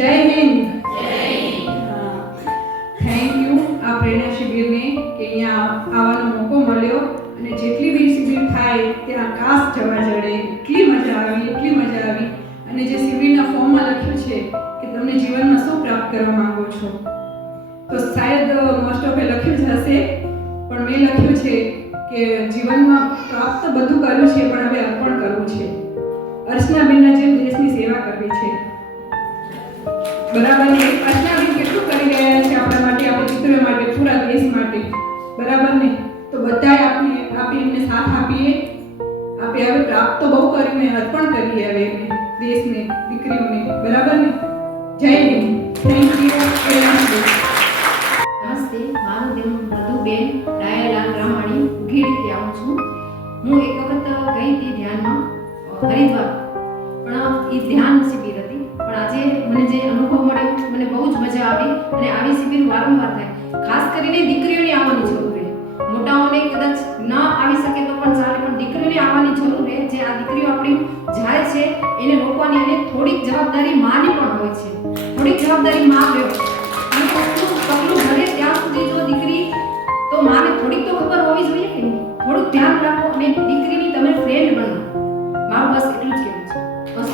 જય Hind. Thank you આ પ્રેરણા શિબિરને કે અહીંયા આવવાનો મોકો મળ્યો અને જેટલી બી શિબિર થાય ત્યાં ખાસ જવા જડે. એટલી મજા આવી અને જે શિબિરના ફોર્મમાં લખ્યું છે કે તમને જીવનમાં શું પ્રાપ્ત કરવા માંગો છો, તો શાયદ મોસ્ટ ઓફે લખ્યું જ હશે, પણ મેં લખ્યું છે કે જીવનમાં પ્રાપ્ત બધું કર્યું છે પણ હવે અર્પણ કરવું છે. અર્ચનાબેનના જેમ દેશની સેવા કરવી છે. બરાબર ને? અર્ચનાબેન કેટલું કરી રહ્યા છે આપણા માટે, આપણી દીકરીઓ માટે, પૂરા દેશ માટે. બરાબર ને? તો બધાએ આપણે એમને સાથ આપીએ. આપણે હવે પ્રાપ્ત તો બહુ કર્યું, અર્પણ કરીએ હવે દેશને, દીકરીઓને. બરાબર ને? જય હિન્દ. Thank you. નમસ્તે, મારું નામ મધુબેન ડાયાલાલ રામાણી ઉઘેડીથી આવું છું. હું એક વખત ગઈ હતી ધ્યાનમાં હરિદ્વાર, પણ એ ધ્યાન શિબિર હતી. પણ આજે મને જે અનુભવ મળ્યો, મને બહુ જ મજા આવી. અને આવી શિબિર વારંવાર થાય, ખાસ કરીને દીકરીઓને આવવાની જરૂર છે. મોટાઓને કદાચ ના આવી શકે તો પણ ચાલે, પણ દીકરીઓને આવવાની જરૂર છે. જે આ દીકરીઓ આપણી જાય છે એને રોકવાની, અને થોડીક જવાબદારી માની પણ હોય છે. થોડીક જવાબદારી માં લે અને પગલું ભરે ત્યાં સુધી જો દીકરી, તો માને થોડીક તો ખબર હોવી જોઈએ કે નહીં. થોડુંક ધ્યાન રાખો અને દીકરીની તમે ફ્રેન્ડ બનો. મારું બસ એટલું જ કહેવું છે. બસ.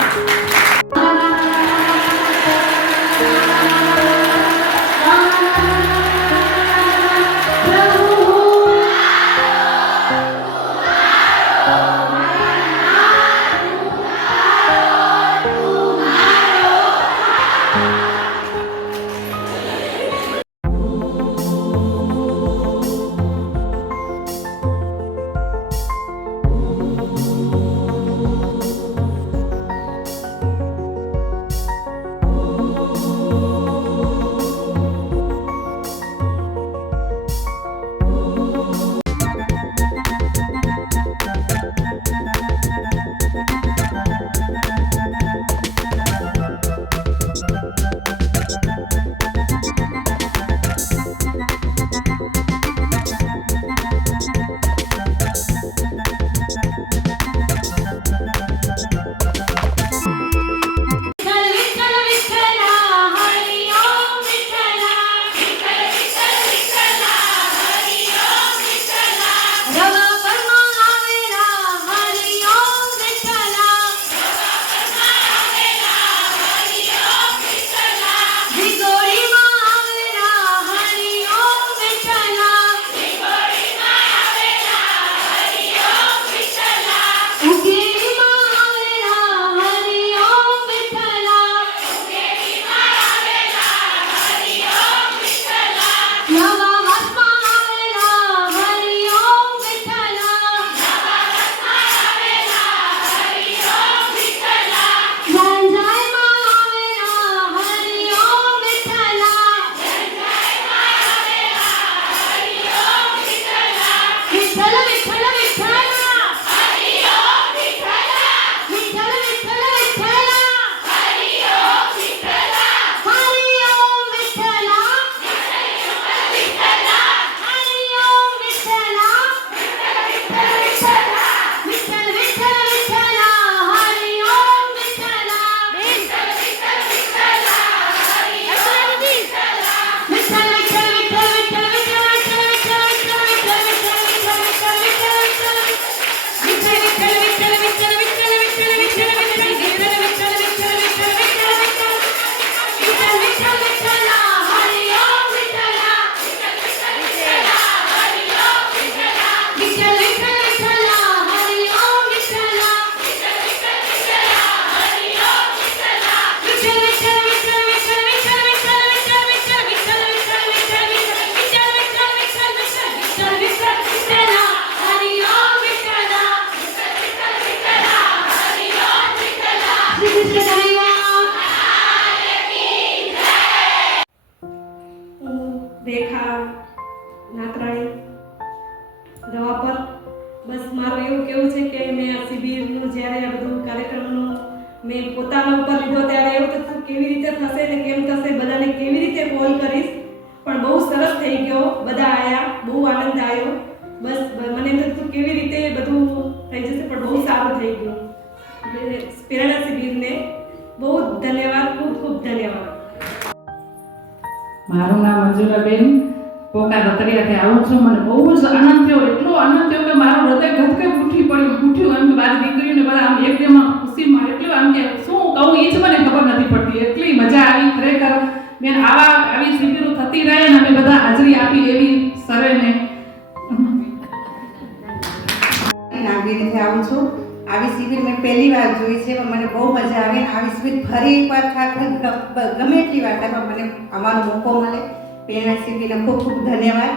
રેખા નાકરાણી રવા પર. બસ મારું એવું કહેવું છે કે મેં આ શિબિરનું જ્યારે આ બધું કાર્યક્રમનું મેં પોતાના ઉપર લીધો ત્યારે એવું થતું કેવી રીતે થશે ને કેમ થશે, બધાને કેવી રીતે કોલ કરીશ, પણ બહુ સરસ થઈ ગયો. બધા આવ્યા, બહુ આનંદ આવ્યો. બસ મને એમ થતું કેવી રીતે બધું થઈ જશે, પણ બહુ સારું થઈ ગયું. પ્રેરણા શિબિરને બહુ ધન્યવાદ, ખૂબ ખૂબ ધન્યવાદ. મારું નામ મંજુલાબેન પોકા બતરિયાથી આવું છું. મને બહુ જ આનંદ થયો, એટલો આનંદ થયો કે મારું હૃદય ઘટકે ઉઠ્યું એમ કે મારી દીકરીઓને બધા આમ એકદમ ખુશીમાં એટલું આમ કે શું કહું એ જ મને ખબર નથી પડતી. એટલી મજા આવી ખરેખર બેન. આવી શિબિરો થતી રહે ને અમે બધા હાજરી આપી એવી સરેને. નાગવીરથી આવું છું. આવી શિબિર મેં પહેલી વાર જોઈ છે, પણ મને બહુ મજા આવે. આવી શિબિર ફરી એકવાર ગમે એટલી વાર થાય પણ મને આવવાનો મોકો મળે. પ્રેરણા શિબિરને ખૂબ ખૂબ ધન્યવાદ.